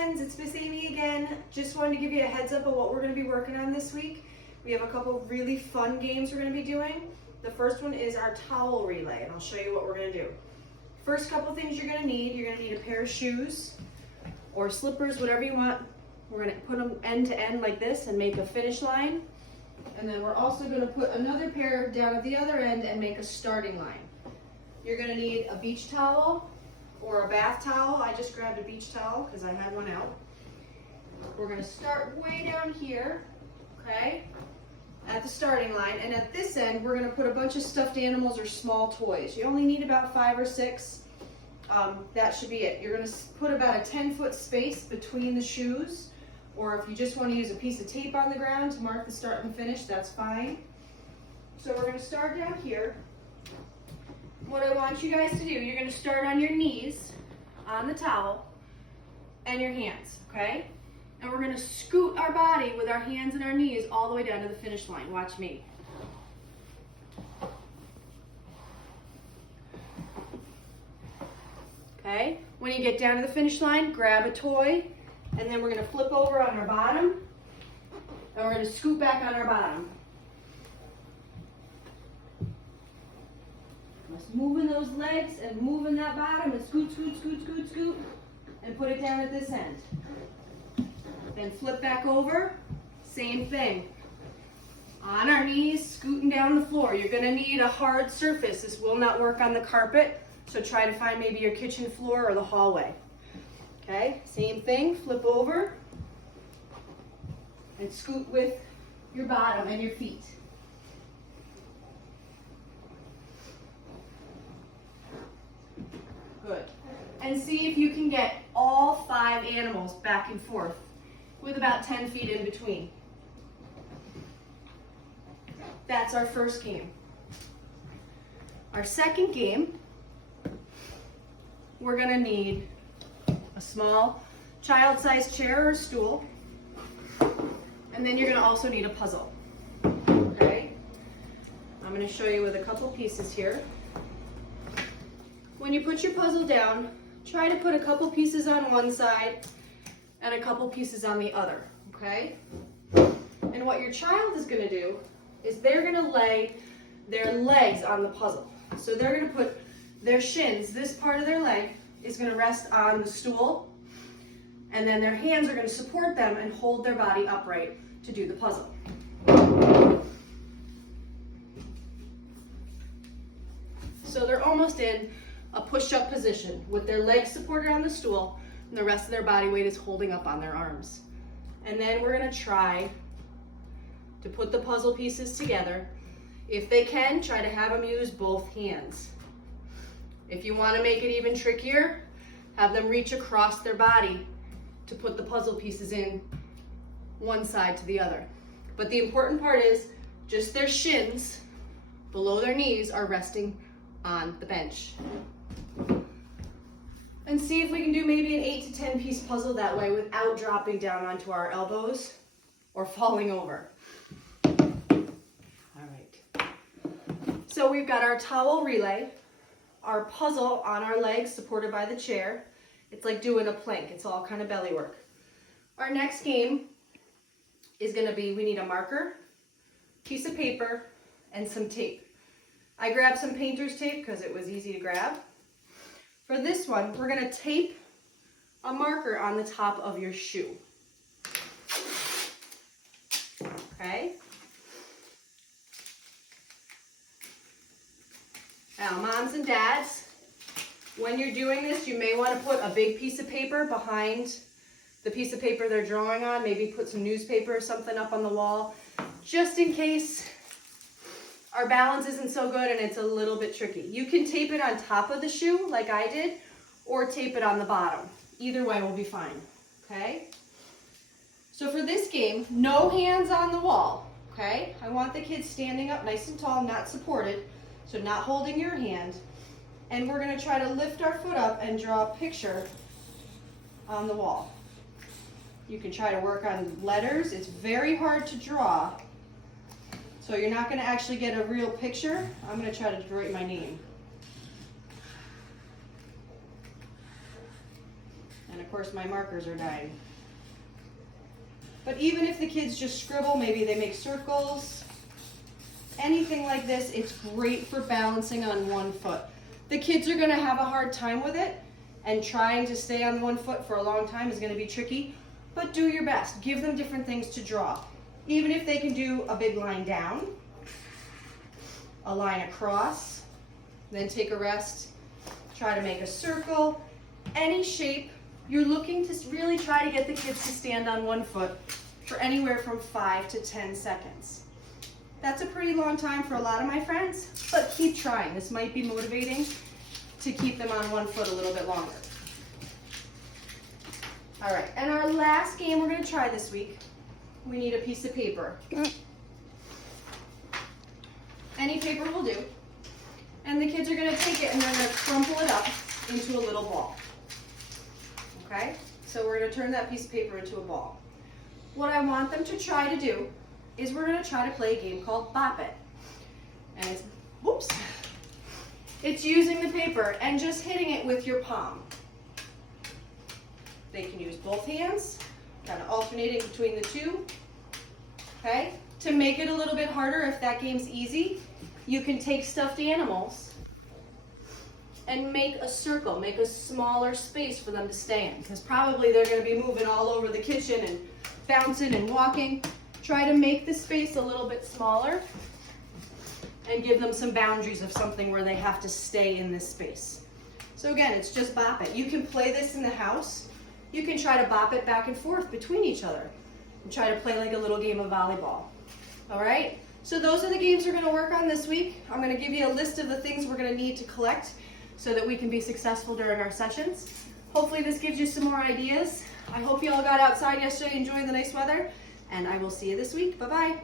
friends, it's Miss Amy again. Just wanted to give you a heads up of what we're going to be working on this week. We have a couple really fun games we're going to be doing. The first one is our towel relay, and I'll show you what we're going to do. First couple things you're going to need a pair of shoes or slippers, whatever you want. We're going to put them end to end like this and make a finish line. And then we're also going to put another pair down at the other end and make a starting line. You're going to need a beach towel or a bath towel. I just grabbed a beach towel because I had one out. We're going to start way down here, okay, at the starting line. And at this end, we're going to put a bunch of stuffed animals or small toys. You only need about 5 or 6. That should be it. You're going to put about a 10-foot space between the shoes, or if you just want to use a piece of tape on the ground to mark the start and finish, that's fine. So we're going to start down here. What I want you guys to do, you're going to start on your knees on the towel and your hands, okay? And we're going to scoot our body with our hands and our knees all the way down to the finish line. Watch me. Okay? When you get down to the finish line, grab a toy, and then we're going to flip over on our bottom, and we're going to scoot back on our bottom. Just moving those legs and moving that bottom and scoot, scoot, scoot, scoot, scoot, and put it down at this end. Then flip back over, same thing. On our knees, scooting down the floor. You're going to need a hard surface. This will not work on the carpet, so try to find maybe your kitchen floor or the hallway. Okay, same thing, flip over and scoot with your bottom and your feet. Good. And see if you can get all 5 animals back and forth with about 10 feet in between. That's our first game. Our second game, we're going to need a small child-sized chair or stool, and then you're going to also need a puzzle. Okay? I'm going to show you with a couple pieces here. When you put your puzzle down, try to put a couple pieces on one side and a couple pieces on the other, okay? And what your child is going to do is they're going to lay their legs on the puzzle. So they're going to put their shins, this part of their leg, is going to rest on the stool, and then their hands are going to support them and hold their body upright to do the puzzle. So they're almost in a push-up position with their legs supported on the stool and the rest of their body weight is holding up on their arms. And then we're going to try to put the puzzle pieces together. If they can, try to have them use both hands. If you want to make it even trickier, have them reach across their body to put the puzzle pieces in one side to the other. But the important part is just their shins below their knees are resting on the bench. And see if we can do maybe an 8 to 10 piece puzzle that way without dropping down onto our elbows or falling over. All right. So we've got our towel relay, our puzzle on our legs supported by the chair. It's like doing a plank. It's all kind of belly work. Our next game is going to be, we need a marker, piece of paper, and some tape. I grabbed some painter's tape because it was easy to grab. For this one, we're going to tape a marker on the top of your shoe. Okay? Now, moms and dads, when you're doing this, you may want to put a big piece of paper behind the piece of paper they're drawing on. Maybe put some newspaper or something up on the wall, just in case our balance isn't so good and it's a little bit tricky. You can tape it on top of the shoe like I did, or tape it on the bottom. Either way will be fine, okay? So for this game, no hands on the wall, okay? I want the kids standing up nice and tall, not supported, so not holding your hand. And we're gonna try to lift our foot up and draw a picture on the wall. You can try to work on letters. It's very hard to draw, so you're not going to actually get a real picture. I'm going to try to write my name. And a of course my markers are dying. But even if the kids just scribble, maybe they make circles, anything like this, it's great for balancing on one foot. The kids are gonna have a hard time with it, and trying to stay on one foot for a long time is gonna be tricky, but do your best. Give them different things to draw. Even if they can do a big line down, a line across, then take a rest, try to make a circle, any shape. You're looking to really try to get the kids to stand on one foot for anywhere from 5 to 10 seconds. That's a pretty long time for a lot of my friends, but keep trying. This might be motivating to keep them on one foot a little bit longer. All right, and our last game we're gonna try this week, we need a piece of paper. Any paper will do. And the kids are gonna take it and they're gonna crumple it up into a little ball. Okay, so we're gonna turn that piece of paper into a ball. What I want them to try to do is we're gonna try to play a game called Bop It. And it's, whoops. It's using the paper and just hitting it with your palm. They can use both hands, kind of alternating between the two. Okay, to make it a little bit harder, if that game's easy, you can take stuffed animals and make a circle, make a smaller space for them to stay in, because probably they're going to be moving all over the kitchen and bouncing and walking. Try to make the space a little bit smaller and give them some boundaries of something where they have to stay in this space. So again, it's just bop it. You can play this in the house. You can try to bop it back and forth between each other and try to play like a little game of volleyball. All right? So those are the games we're going to work on this week. I'm going to give you a list of the things we're going to need to collect so that we can be successful during our sessions. Hopefully this gives you some more ideas. I hope you all got outside yesterday enjoying the nice weather, and I will see you this week. Bye-bye.